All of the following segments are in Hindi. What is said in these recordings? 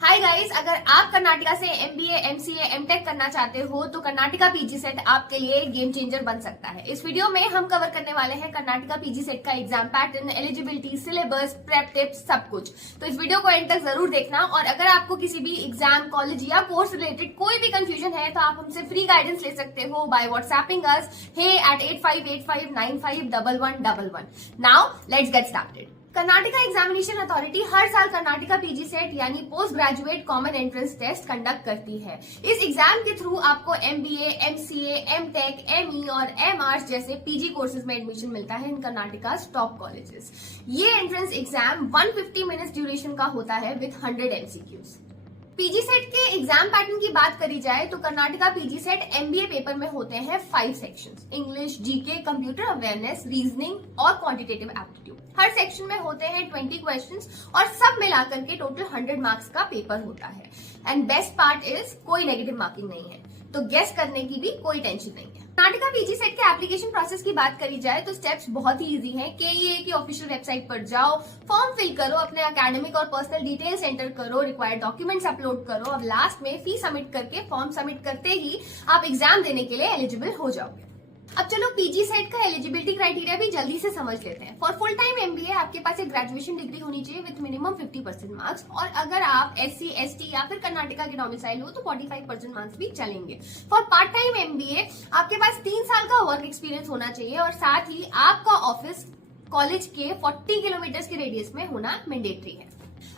हाय गाइस, अगर आप कर्नाटका से एमबीए, एमसीए, एमटेक करना चाहते हो तो कर्नाटका पीजी सेट आपके लिए गेम चेंजर बन सकता है। इस वीडियो में हम कवर करने वाले हैं कर्नाटका पीजी सेट का exam pattern, eligibility, syllabus, prep tips, सब कुछ। तो इस वीडियो को एंड तक जरूर देखना। और अगर आपको किसी भी एग्जाम, कॉलेज या कोर्स रिलेटेड कोई भी कंफ्यूजन है तो आप हमसे फ्री गाइडेंस ले सकते हो by WhatsApping us hey@8585951111। Now let's get started. Karnataka examination authority हर साल कर्नाटका पीजी सेट यानी post graduate common entrance test conduct करती है। इस एग्जाम के थ्रू आपको एमबीए, एमसीए, एमटेक, एमई और एमआर्स जैसे पीजी कोर्सेज में एडमिशन मिलता है इन कर्नाटका टॉप कॉलेजेस। ये एंट्रेंस एग्जाम 150 मिनट्स ड्यूरेशन का होता है विद 100 एमसीक्यूज। पीजी सेट के एग्जाम पैटर्न की बात करी जाए तो Karnataka PG set MBA paper में होते हैं 5 sections: English, GK, computer awareness, reasoning और क्वांटिटेटिव एप्टीट्यूड। हर सेक्शन में होते हैं 20 क्वेश्चंस और सब मिलाकर के टोटल 100 मार्क्स का पेपर होता है। एंड बेस्ट पार्ट इज कोई नेगेटिव मार्किंग नहीं है, तो गेस करने की भी कोई टेंशन नहीं है। कर्नाटका पीजी सेट के एप्लीकेशन प्रोसेस की बात करी जाए तो स्टेप्स बहुत ही इजी हैं। केईए की ऑफिशियल वेबसाइट पर जाओ, फॉर्म फिल करो, अपने एकेडमिक और पर्सनल डिटेल्स एंटर करो, रिक्वायर्ड डॉक्यूमेंट्स अपलोड करो। अब लास्ट में फी सबमिट करके फॉर्म सबमिट करते ही आप एग्जाम देने के लिए एलिजिबल हो जाओगे। अब चलो पीजी सेट का एलिजिबिलिटी क्राइटेरिया भी जल्दी से समझ लेते हैं। फॉर फुल टाइम एमबीए आपके पास एक ग्रेजुएशन डिग्री होनी चाहिए विद मिनिमम 50% मार्क्स, और अगर आप एससी, एसटी या फिर कर्नाटका के डोमिसाइल हो तो 45% मार्क्स भी चलेंगे। फॉर पार्ट टाइम एमबीए आपके पास 3 साल का वर्क एक्सपीरियंस होना चाहिए और साथ ही आपका ऑफिस कॉलेज के 40 किलोमीटर के रेडियस में होना मैंडेटरी है।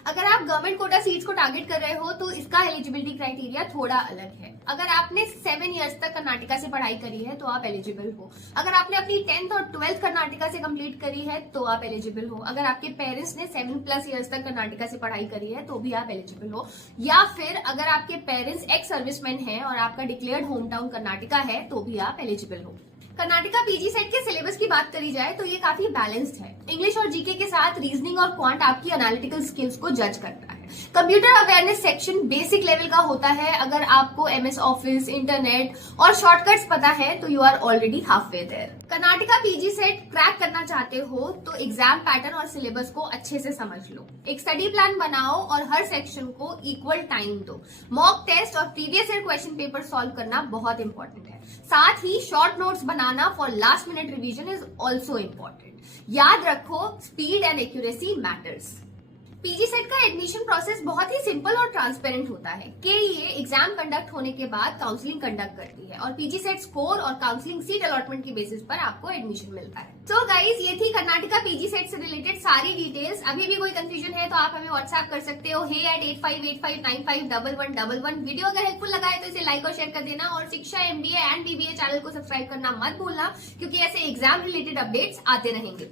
अगर आप गवर्नमेंट कोटा सीट्स को टारगेट कर रहे हो तो इसका एलिजिबिलिटी क्राइटेरिया थोड़ा अलग है। अगर आपने 7 इयर्स तक कर्नाटका से पढ़ाई करी है तो आप एलिजिबल हो। अगर आपने अपनी 10th और 12th कर्नाटका से कंप्लीट करी है तो आप एलिजिबल हो। अगर आपके पेरेंट्स ने 7+ इयर्स तक कर्नाटका से पढ़ाई करी है तो भी आप एलिजिबल हो। या फिर अगर आपके पेरेंट्स एक्स सर्विसमैन हैं और आपका डिक्लेयर्ड होम टाउन कर्नाटका है तो भी आप एलिजिबल हो। कर्नाटका पीजी सेट के सिलेबस की बात करी जाए तो ये काफी बैलेंस्ड है। इंग्लिश और जीके के साथ रीजनिंग और क्वांट आपकी एनालिटिकल स्किल्स को जज करता है। Computer awareness section basic level का होता है। अगर आपको एमएस ऑफिस, इंटरनेट और शॉर्टकट्स पता है तो you are already half way there. Karnataka PG CET crack करना चाहते हो तो एग्जाम पैटर्न और सिलेबस को अच्छे से समझ लो, एक स्टडी प्लान बनाओ और हर सेक्शन को इक्वल टाइम दो। मॉक टेस्ट और previous year question paper solve करना बहुत इंपॉर्टेंट है। साथ ही शॉर्ट नोट्स बनाना for last minute revision is also important. याद रखो, speed and accuracy matters. PG CET का एडमिशन प्रोसेस बहुत ही सिंपल और ट्रांसपेरेंट होता है। केईए एग्जाम कंडक्ट होने के बाद काउंसलिंग कंडक्ट करती है और पीजी सेट स्कोर और काउंसलिंग सीट अलॉटमेंट की बेसिस पर आपको एडमिशन मिलता है। सो गाइस, ये थी कर्नाटका पीजी सेट से रिलेटेड सारी डिटेल्स। अभी भी कोई कंफ्यूजन है तो आप हमें व्हाट्सएप कर सकते हो hey@8585951111। वीडियो अगर हेल्पफुल लगा है तो इसे लाइक और शेयर कर देना और शिक्षा एमबीए एंड बीबीए चैनल को सब्सक्राइब करना मत भूलना, क्योंकि ऐसे एग्जाम रिलेटेड अपडेट्स आते रहेंगे।